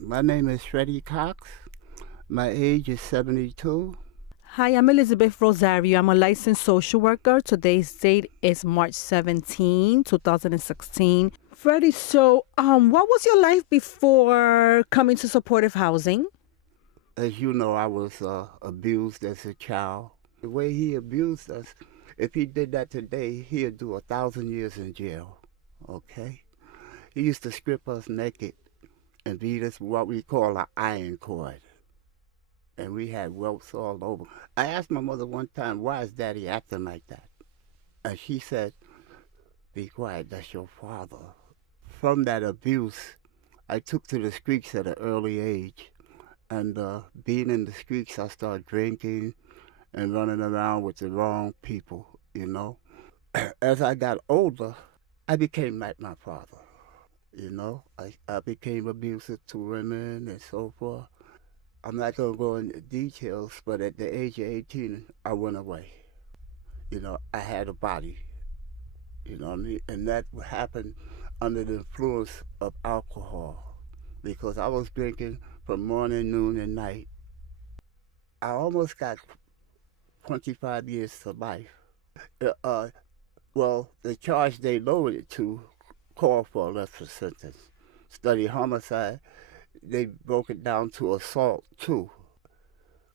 My name is Freddie Cox. My age is 72. Hi, I'm Elizabeth Rosario. I'm a licensed social worker. Today's date is March 17, 2016. Freddie, what was your life before coming to supportive housing? As you know, I was abused as a child. The way he abused us, if he did that today, he'd do 1,000 years in jail. Okay? He used to strip us naked and beat us with what we call an iron cord. And we had welts all over. I asked my mother one time, why is Daddy acting like that? And she said, be quiet, that's your father. From that abuse, I took to the streets at an early age. And being in the streets, I started drinking and running around with the wrong people, you know. As I got older, I became like my father, you know. I became abusive to women and so forth. I'm not going to go into details, but at the age of 18, I went away. You know, I had a body, you know what I mean? And that happened under the influence of alcohol because I was drinking from morning, noon, and night. I almost got 25 years to life. Uh, uh, well, the charge they lowered it to called for a lesser sentence. Study homicide, they broke it down to assault too.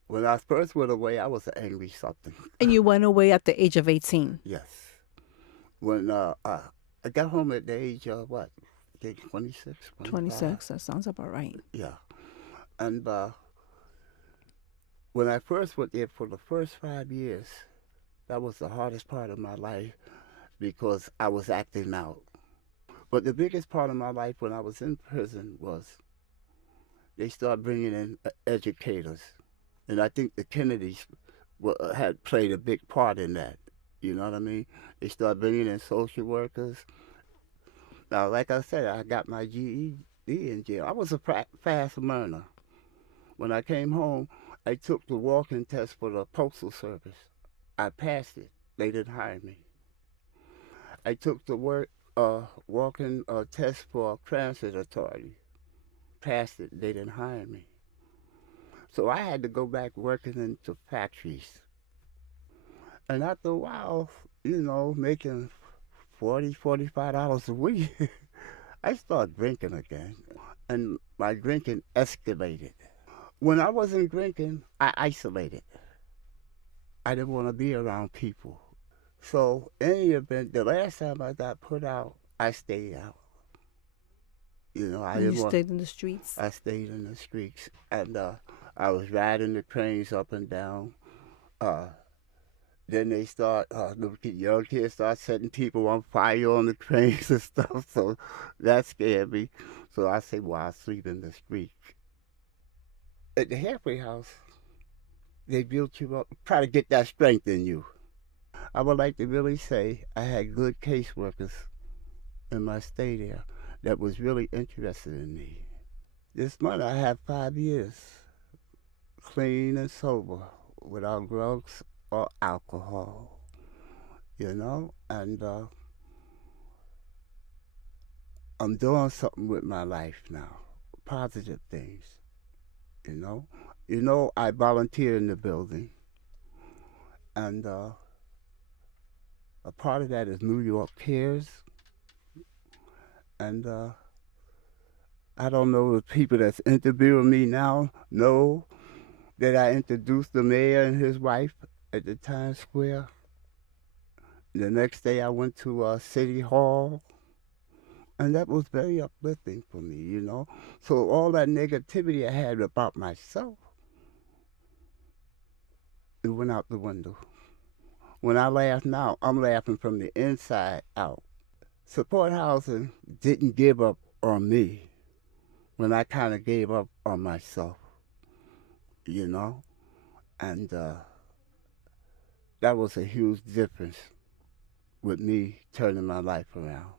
When I first went away, I was an angry something. And you went away at the age of 18. Yes. When I got home at the age of what? I think 26, 25. 26, that sounds about right. Yeah. And when I first went there for the first 5 years, that was the hardest part of my life because I was acting out. But the biggest part of my life when I was in prison was they started bringing in educators. And I think the Kennedys had played a big part in that. You know what I mean? They started bringing in social workers. Now, like I said, I got my GED in jail. I was a fast learner. When I came home, I took the walking test for the Postal Service. I passed it. They didn't hire me. I took the walking test for Transit Authority. Passed it. They didn't hire me. So I had to go back working into factories. And after a while, you know, making $40, $45 a week, I started drinking again. And my drinking escalated. When I wasn't drinking, I isolated. I didn't want to be around people. So, in any event, the last time I got put out, I stayed out. You know, I And you didn't want. stayed in the streets? I stayed in the streets, and I was riding the trains up and down. Uh, then they start, the young kids start setting people on fire on the trains and stuff. So that scared me. So I say, well, I sleep in the street. At the halfway house, they built you up, try to get that strength in you. I would like to really say I had good caseworkers in my stay there that was really interested in me. This month I have 5 years, clean and sober, without drugs or alcohol, you know? And I'm doing something with my life now, positive things, you know? You know, I volunteer in the building, and a part of that is New York Cares, and I don't know if people that's interviewing me now know that I introduced the mayor and his wife at the Times Square. The next day I went to City Hall, and that was very uplifting for me, you know. So all that negativity I had about myself, it went out the window. When I laugh now, I'm laughing from the inside out. Support housing didn't give up on me when I kind of gave up on myself, you know? And that was a huge difference with me turning my life around.